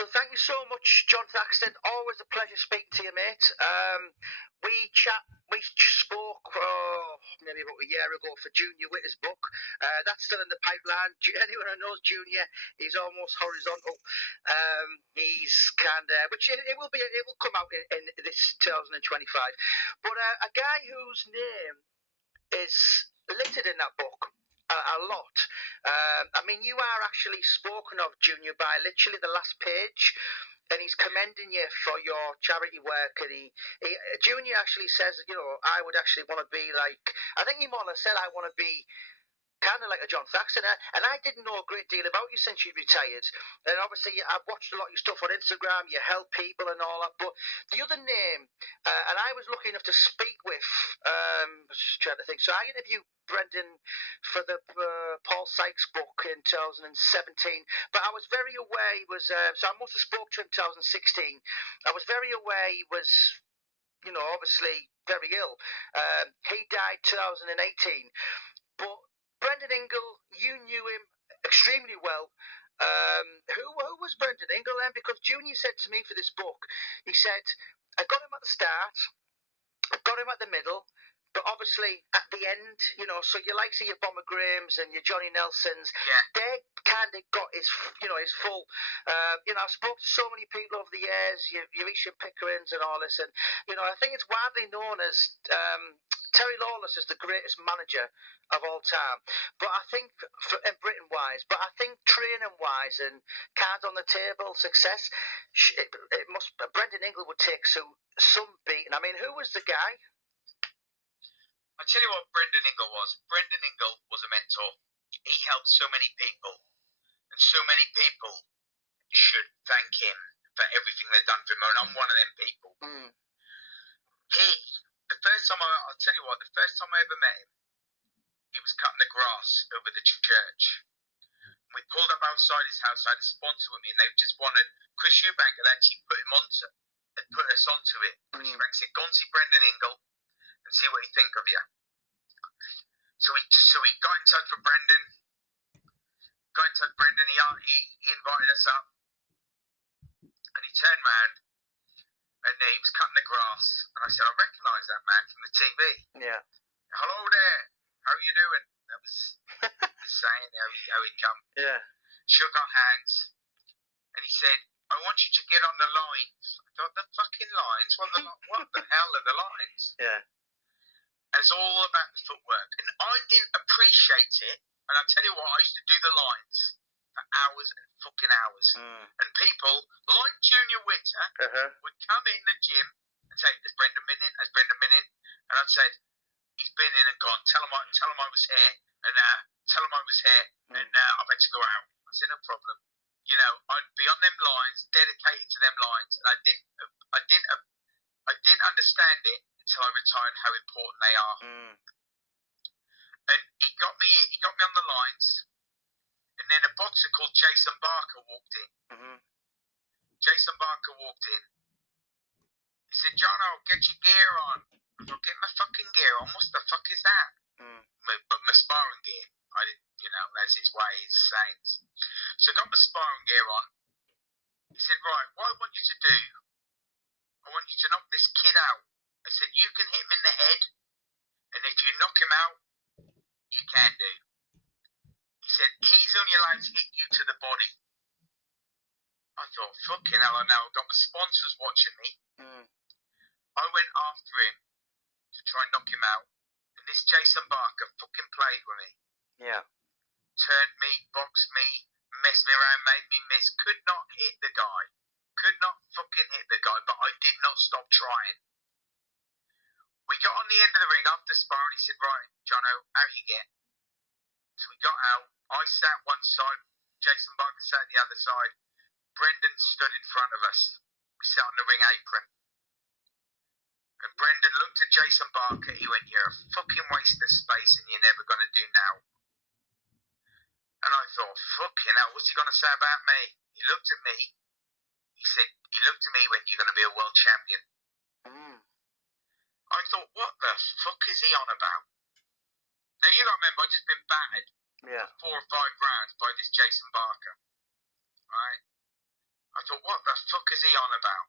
So thank you so much, John Thaxton. Always a pleasure speaking to you, mate. We spoke maybe about a year ago for Junior Witter's book. That's still in the pipeline. Anyone who knows Junior, he's almost horizontal. He's which it will be. It will come out in this 2025. But a guy whose name is littered in that book a lot. I mean, you are actually spoken of, Junior, by literally the last page, and he's commending you for your charity work. And he Junior actually says, I would actually want to be like, I think he more or less said, I want to be kind of like a John Thaxton, and I didn't know a great deal about you since you retired. And obviously, I've watched a lot of your stuff on Instagram. You help people and all that. But the other name, and I was lucky enough to speak with, just trying to think. So I interviewed Brendan for the Paul Sykes book in 2017. But I was very aware he was. So I must have spoke to him in 2016. I was very aware he was, obviously very ill. He died 2018. But Brendan Ingle, you knew him extremely well. Who was Brendan Ingle then? Because Junior said to me for this book, he said, I got him at the start, I got him at the middle, but obviously at the end, so you like your Bomber Grahams and your Johnny Nelsons, they kind of got his full, I've spoken to so many people over the years, your Ishan Pickerings and all this, and, I think it's widely known as, Terry Lawless is the greatest manager of all time, but I think in Britain-wise, but I think training-wise and cards on the table, success, Brendan Ingle would take some beating. I mean, who was the guy? I'll tell you what Brendan Ingle was. Brendan Ingle was a mentor. He helped so many people, and so many people should thank him for everything they've done for him, and I'm one of them people. The first time I ever met him, he was cutting the grass over the church. We pulled up outside his house. I had a sponsor with me, and they just wanted, Chris Eubank had actually put us onto it. Chris Eubank said, go and see Brendan Ingle and see what he think of you. So we got in touch with Brendan. He invited us up, and he turned round, and he was cutting the grass, and I said, I recognise that man from the TV. Yeah. Hello there, how are you doing? That was his saying, how he'd come. Yeah. Shook our hands, and he said, I want you to get on the lines. I thought, the fucking lines? What the hell are the lines? Yeah. And it's all about the footwork, and I didn't appreciate it, and I'll tell you what, I used to do the lines for hours and fucking hours. And people like Junior Witter would come in the gym and say, has Brendan been in? And I'd say, he's been in and gone. Tell him I was here, and tell him I was here, and I've had to go out. I said, no problem. I'd be on them lines, dedicated to them lines, and I didn't understand it until I retired how important they are. And he got me on the lines. And then a boxer called Jason Barker walked in. Jason Barker walked in. He said, Jono, get your gear on. I thought, get my fucking gear on? What the fuck is that? But my sparring gear. I didn't, that's his way, his sayings. So I got my sparring gear on. He said, right, what I want you to do, I want you to knock this kid out. I said, you can hit him in the head, and if you knock him out, you can do. He said, he's only allowed to hit you to the body. I thought, fucking hell, now I've got my sponsors watching me. I went after him to try and knock him out, and this Jason Barker fucking played with me. Yeah. Turned me, boxed me, messed me around, made me miss. Could not hit the guy. Could not fucking hit the guy, but I did not stop trying. We got on the end of the ring after sparring. He said, right, Jono, how you get? So we got out. I sat one side. Jason Barker sat the other side. Brendan stood in front of us. We sat on the ring apron. And Brendan looked at Jason Barker. He went, you're a fucking waste of space and you're never going to do now. And I thought, fucking hell, what's he going to say about me? He looked at me. He looked at me and went, you're going to be a world champion. I thought, what the fuck is he on about? Now, you got to remember, I've just been battered 4 or 5 rounds by this Jason Barker. Right? I thought, what the fuck is he on about?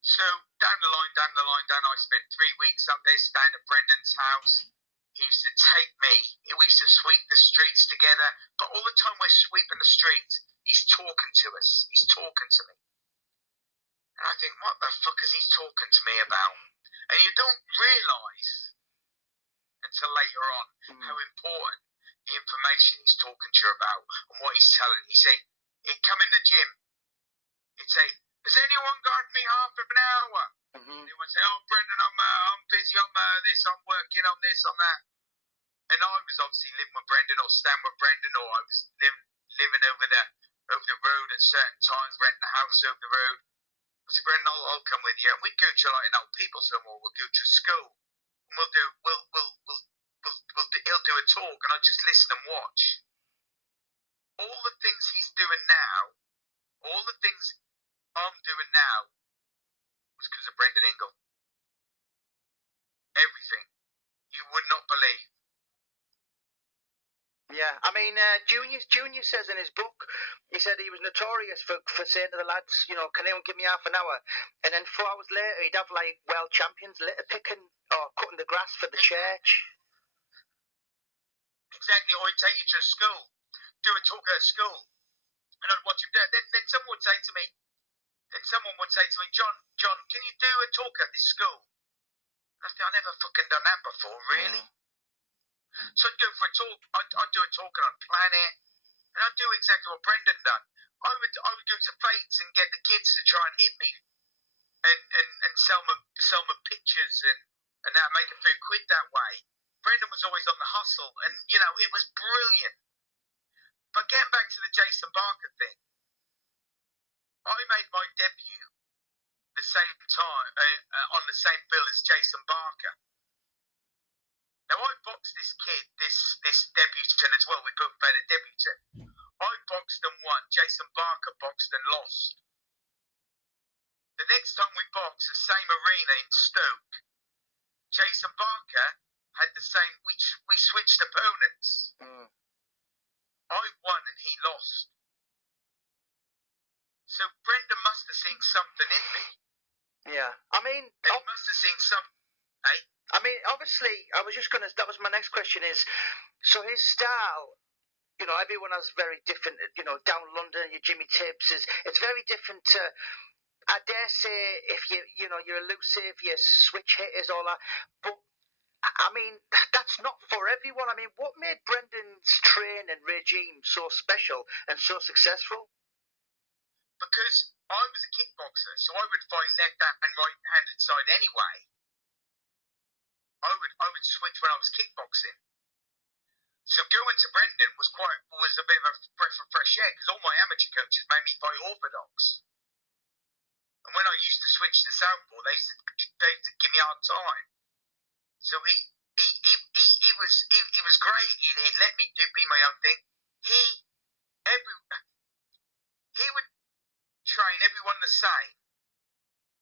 So down the line, I spent 3 weeks up there staying at Brendan's house. He used to take me, we used to sweep the streets together, but all the time we're sweeping the streets, he's talking to us. He's talking to me. And I think, what the fuck is he talking to me about? And you don't realise until later on how important the information he's talking to you about and what he's telling. He'd say, he'd come in the gym, he'd say, has anyone got me half an hour? He would say, oh, Brendan, I'm busy, I'm working on this, on that. And I was obviously living with Brendan or staying with Brendan, or I was living over the road at certain times, renting a house over the road. I said, Brendan, I'll come with you. And we'd go to like an old people's home, or we'll go to school. And he'll do a talk, and I'll just listen and watch. All the things he's doing now, all the things I'm doing now, was because of Brendan Ingle. Everything. You would not believe. Yeah, I mean, Junior says in his book, he said he was notorious for saying to the lads, you know, can anyone give me half an hour? And then 4 hours later, he'd have like world champions litter picking or cutting the grass for the church. Exactly, or he'd take you to school, do a talk at school, and I'd watch him do it. Then someone would say to me, John, can you do a talk at this school? And I think, I never fucking done that before, really. So I'd go for a talk, I'd do a talk and I'd plan it, and I'd do exactly what Brendan done. I would go to Fates and get the kids to try and hit me and sell me pictures and that, make a few quid that way. Brendan was always on the hustle, and you know, it was brilliant. But getting back to the Jason Barker thing, I made my debut the same time on the same bill as Jason Barker. Now I boxed this kid, this debutant as well. We both made a debutant. I boxed and won. Jason Barker boxed and lost. The next time we boxed, the same arena in Stoke, Jason Barker had the same. We switched opponents. I won and he lost. So Brendan must have seen something in me. Yeah, I mean, he must have seen something. Eh? I mean, obviously, that was my next question is, so his style, you know, everyone has very different, you know, down London, your Jimmy Tibbs, it's very different to, I dare say, if you're elusive, you switch hitters, all that, but, I mean, that's not for everyone. I mean, what made Brendan's training regime so special and so successful? Because I was a kickboxer, so I would fight left and right-handed side anyway. I would switch when I was kickboxing. So going to Brendan was a bit of a breath of fresh air, because all my amateur coaches made me fight orthodox. And when I used to switch to southpaw, they used to give me a hard time. So he was great. He'd let me be my own thing. He would train everyone the same,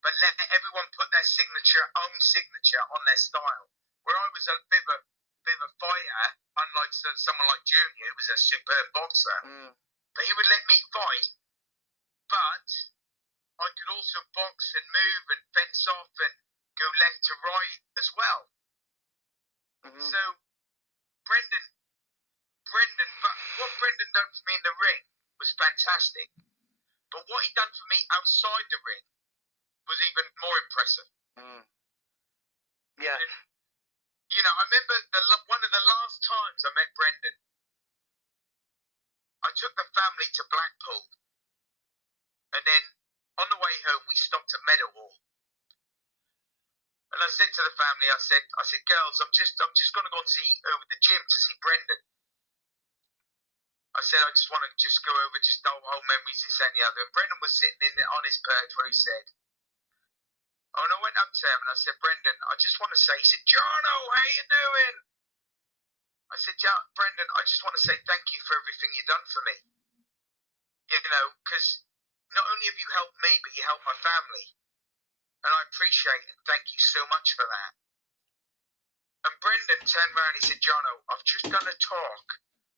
but let everyone put their own signature on their style. Where I was a bit of a fighter, unlike someone like Junior, who was a superb boxer. But he would let me fight, but I could also box and move and fence off and go left to right as well. So Brendan, but what Brendan done for me in the ring was fantastic. But what he done for me outside the ring was even more impressive. Yeah. And, you know, I remember one of the last times I met Brendan, I took the family to Blackpool, and then on the way home we stopped at Meadowhall, and I said to the family, I said, girls, I'm just going to go and see over the gym to see Brendan. I said, I just want to go over, just old memories, this and the other. And Brendan was sitting on his perch where he said, oh, and I went up to him and I said, Brendan, I just want to say, he said, Jono, how you doing? I said, Brendan, I just want to say thank you for everything you've done for me. You know, because not only have you helped me, but you helped my family. And I appreciate it. Thank you so much for that. And Brendan turned around and he said, Jono, I've just done a talk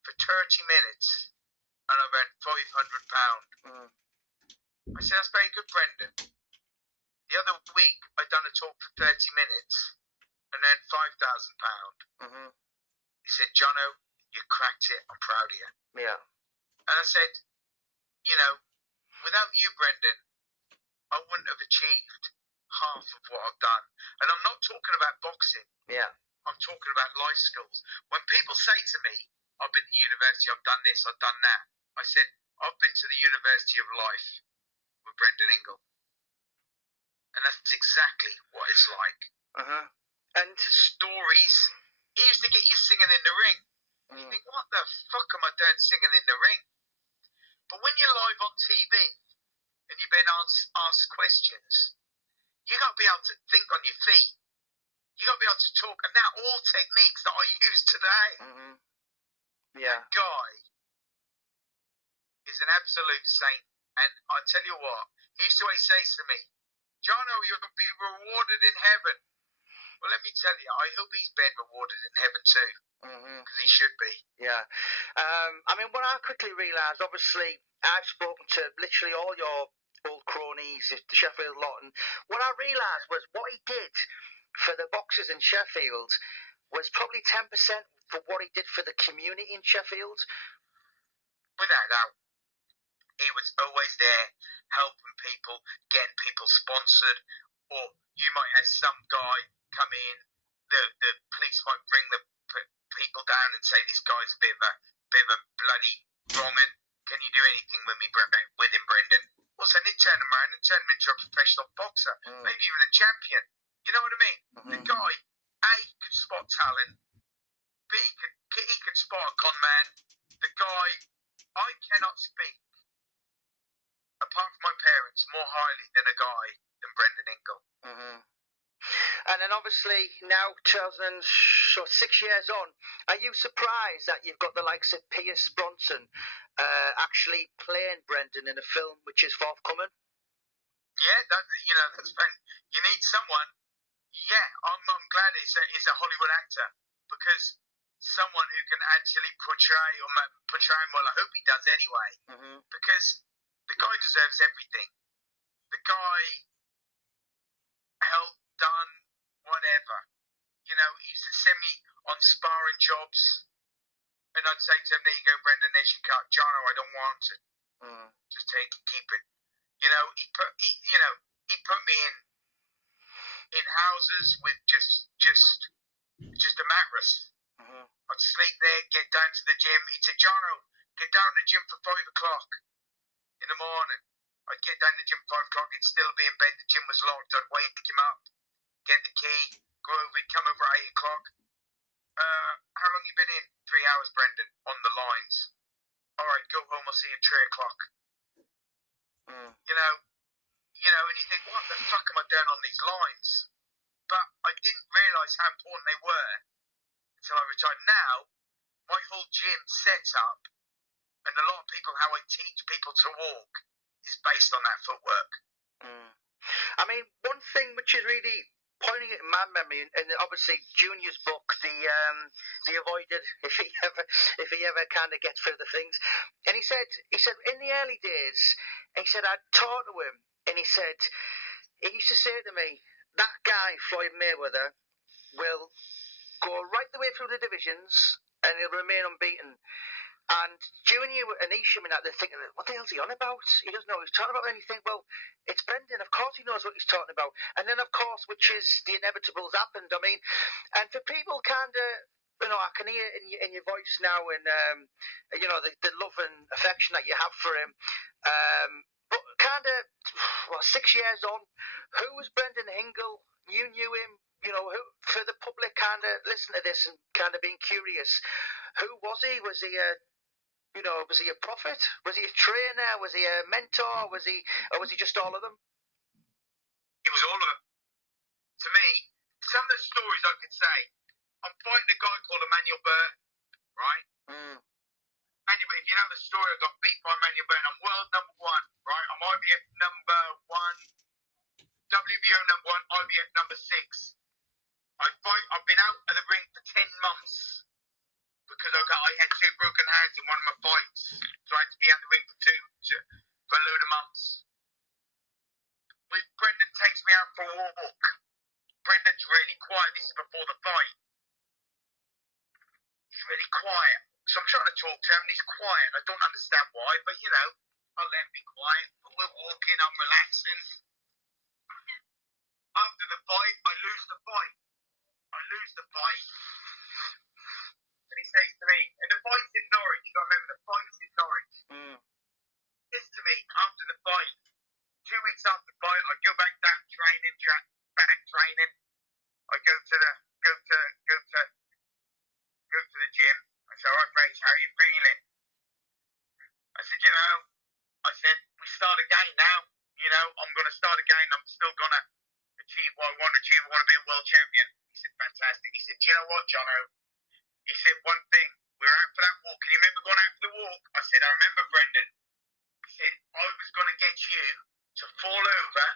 for 30 minutes and I've earned £500. I said, that's very good, Brendan. The other week, I'd done a talk for 30 minutes and then £5,000. He said, Jono, you cracked it. I'm proud of you. Yeah. And I said, you know, without you, Brendan, I wouldn't have achieved half of what I've done. And I'm not talking about boxing. Yeah. I'm talking about life skills. When people say to me, I've been to university, I've done this, I've done that, I said, I've been to the University of Life with Brendan Ingle. And that's exactly what it's like. And stories, he used to get you singing in the ring. You think, what the fuck am I doing singing in the ring? But when you're live on TV and you've been asked questions, you got to be able to think on your feet. You got to be able to talk, and they're all techniques that I use today. Yeah. That guy is an absolute saint, and I tell you what, he used to always say to me, Jono, you'll be rewarded in heaven. Well, let me tell you, I hope he's been rewarded in heaven too, because he should be. Yeah. I mean, what I quickly realised, obviously, I've spoken to literally all your old cronies, the Sheffield lot, and what I realised was what he did for the boxers in Sheffield was probably 10% for what he did for the community in Sheffield. Without doubt. He was always there, helping people, getting people sponsored, or you might have some guy come in, the police might bring the people down and say, this guy's a bit of a bloody wrong'un. Can you do anything with him, Brendan? Well, so then turn him around and turn him into a professional boxer, maybe even a champion. You know what I mean? The guy, A, could spot talent, B, he could spot a con man. The guy, I cannot speak, apart from my parents, more highly than a guy than Brendan Ingle. And then obviously now 6 years on, are you surprised that you've got the likes of Pierce Bronson actually playing Brendan in a film which is forthcoming? Yeah, that's fine. You need someone. Yeah, I'm glad he's a Hollywood actor, because someone who can actually portray him well. I hope he does anyway, because the guy deserves everything. The guy helped, done, whatever. He used to send me on sparring jobs, and I'd say to him, there you go, Brendan, there's your cut. Jono, I don't want it. Just keep it. He put me in houses with just a mattress. I'd sleep there, get down to the gym. He'd say, Jono, get down to the gym for 5 o'clock in the morning. I'd get down to the gym for 5 o'clock, he'd still be in bed, the gym was locked, I'd wake him up, get the key, go over, he'd come over at 8 o'clock. How long you been in? 3 hours, Brendan, on the lines. Alright, go home, I'll see you at 3 o'clock. And you think, what the fuck am I doing on these lines? But I didn't realise how important they were until I retired. Now, my whole gym sets up, and a lot of people, how I teach people to walk, is based on that footwork. I mean, one thing which is really pointing it in my memory, and obviously Junior's book, the Avoided, if he ever kind of gets through the things, and he said in the early days, he said I'd taught to him, and he used to say to me, that guy Floyd Mayweather will go right the way through the divisions and he'll remain unbeaten. And Junior and Isham and that, they're thinking, what the hell's he on about? He doesn't know what he's talking about. And you think, well, it's Brendan. Of course he knows what he's talking about. And then, of course, which is the inevitable has happened. I mean, and for people kind of, I can hear in your voice now, and the love and affection that you have for him. But kind of, 6 years on, who was Brendan Ingle? You knew him. Who, for the public kind of listen to this and kind of being curious, who was he? Was he was he a prophet? Was he a trainer? Was he a mentor? Or was he just all of them? He was all of them. To me, some of the stories I could say, I'm fighting a guy called Emmanuel Burt, right? If you know the story, I got beat by Emmanuel Burt. I'm world number 1, right? I'm IBF number 1, WBO number 1, IBF number 6. I've been out of the ring for 10 months because I had 2 broken hands in one of my fights, so I had to be out of the ring for a load of months. takes me out for a walk. Brendan's really quiet. This is before the fight. He's really quiet. So I'm trying to talk to him, and he's quiet. I don't understand why, but you know, I'll let him be quiet. But we're walking, I'm relaxing. After the fight, I lose the fight. And he says to me, and the fight's in Norwich, you got to remember, the fight's in Norwich. He says to me, after the fight, 2 weeks after the fight, I go back down training. I go to the gym. I said, all right, Rach, how are you feeling? I said, you know, we start again now. You know, I'm going to start again. I'm still going to achieve what I want to achieve. I want to be a world champion. He said, fantastic. He said, do you know what, Jono? He said, one thing, we were out for that walk. Can you remember going out for the walk? I said, I remember, Brendan. He said, I was going to get you to fall over.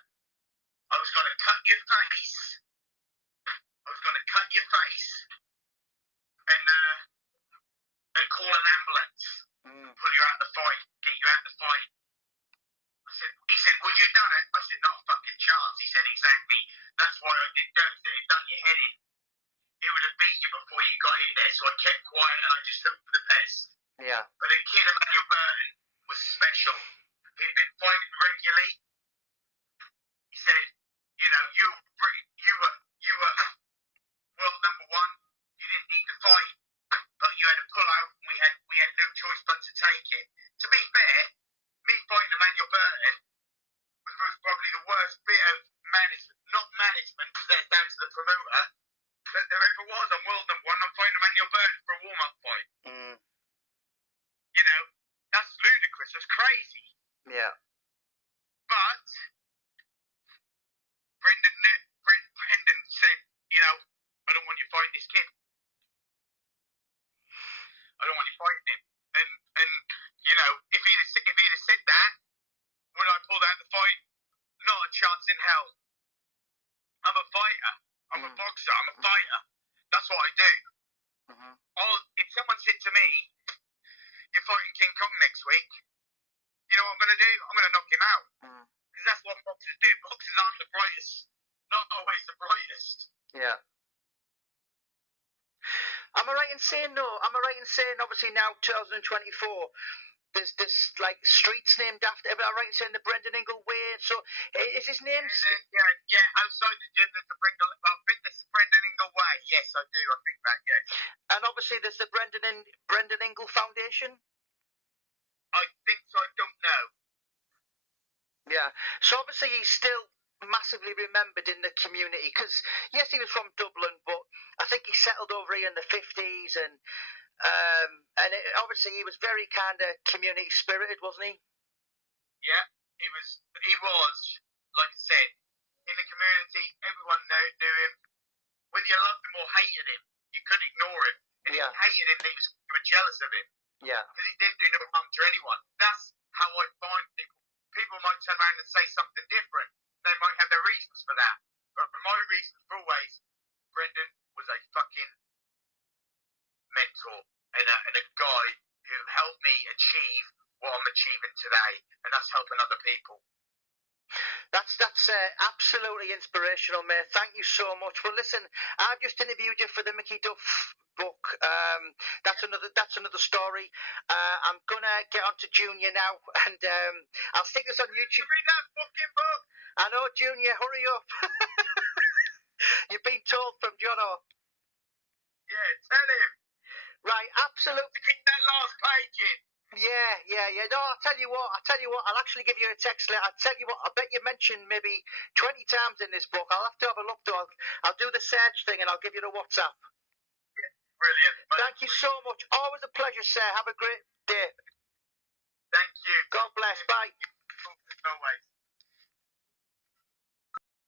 I was going to cut your face. And call an ambulance. Pull you out of the fight. Get you out of the fight. He said, would you have done it? I said, not a fucking chance. He said, exactly. That's why I didn't do it. It done your head in. It would have beat you before you got in there. So I kept quiet and I just hoped for the best. Yeah. But the kid Emmanuel Burton was special. He'd been fighting regularly. He said, you know, you were world number one. You didn't need to fight, but you had to pull out, and we had no choice but to take it. To be fair, me fighting Emmanuel Burton was most probably the worst bit of not management, because that's down to the promoter, that there ever was on world number one. I'm fighting Emmanuel Burton for a warm-up fight. You know, that's ludicrous. That's crazy. Yeah. But Brendan said, you know, I don't want you fighting this kid. I don't want you fighting him. And you know, if he'd have said that, would I pull out the fight? Not a chance in hell. I'm a fighter. I'm a boxer. I'm a fighter. That's what I do. If someone said to me, you're fighting King Kong next week, you know what I'm going to do? I'm going to knock him out. Because that's what boxers do. Boxers aren't the brightest. Not always the brightest. Yeah. Am I right in saying obviously now 2024 there's like streets named after him? Am I right in saying the Brendan Ingle way? So is his name? Yeah. Outside the gym there's the Brendan Ingle way. Yes, I do. I think that. Yes. And obviously there's the Brendan Ingle Foundation. I think so. I don't know. Yeah. So obviously he's still massively remembered in the community because yes, he was from Dublin, but I think he settled over here in the 50s and obviously he was very kind of community spirited, wasn't he? Yeah, he was. Like I said, in the community, everyone knew him. Whether you loved him or hated him, you couldn't ignore him. And if you hated him, you were jealous of him. Yeah. Because he didn't do no harm to anyone. That's how I find people. People might turn around and say something different. They might have their reasons for that. But for my reasons, for always, Brendan was a fucking mentor and a guy who helped me achieve what I'm achieving today, and that's helping other people. That's absolutely inspirational, mate. Thank you so much. Well, listen, I've just interviewed you for the Mickey Duff book. That's another story. I'm gonna get on to Junior now, and I'll stick this on YouTube. Read that fucking book. I know, Junior. Hurry up. You've been told from Jono. Yeah, tell him. Right, absolutely. To keep that last page in. Yeah. No, I'll tell you what. I'll actually give you a text later. I'll tell you what. I bet you mentioned maybe 20 times in this book. I'll have to have a look, dog. I'll do the search thing and I'll give you the WhatsApp. Yeah, brilliant. Thank you so much. Always a pleasure, sir. Have a great day. Thank you. God bless. Bye. Always.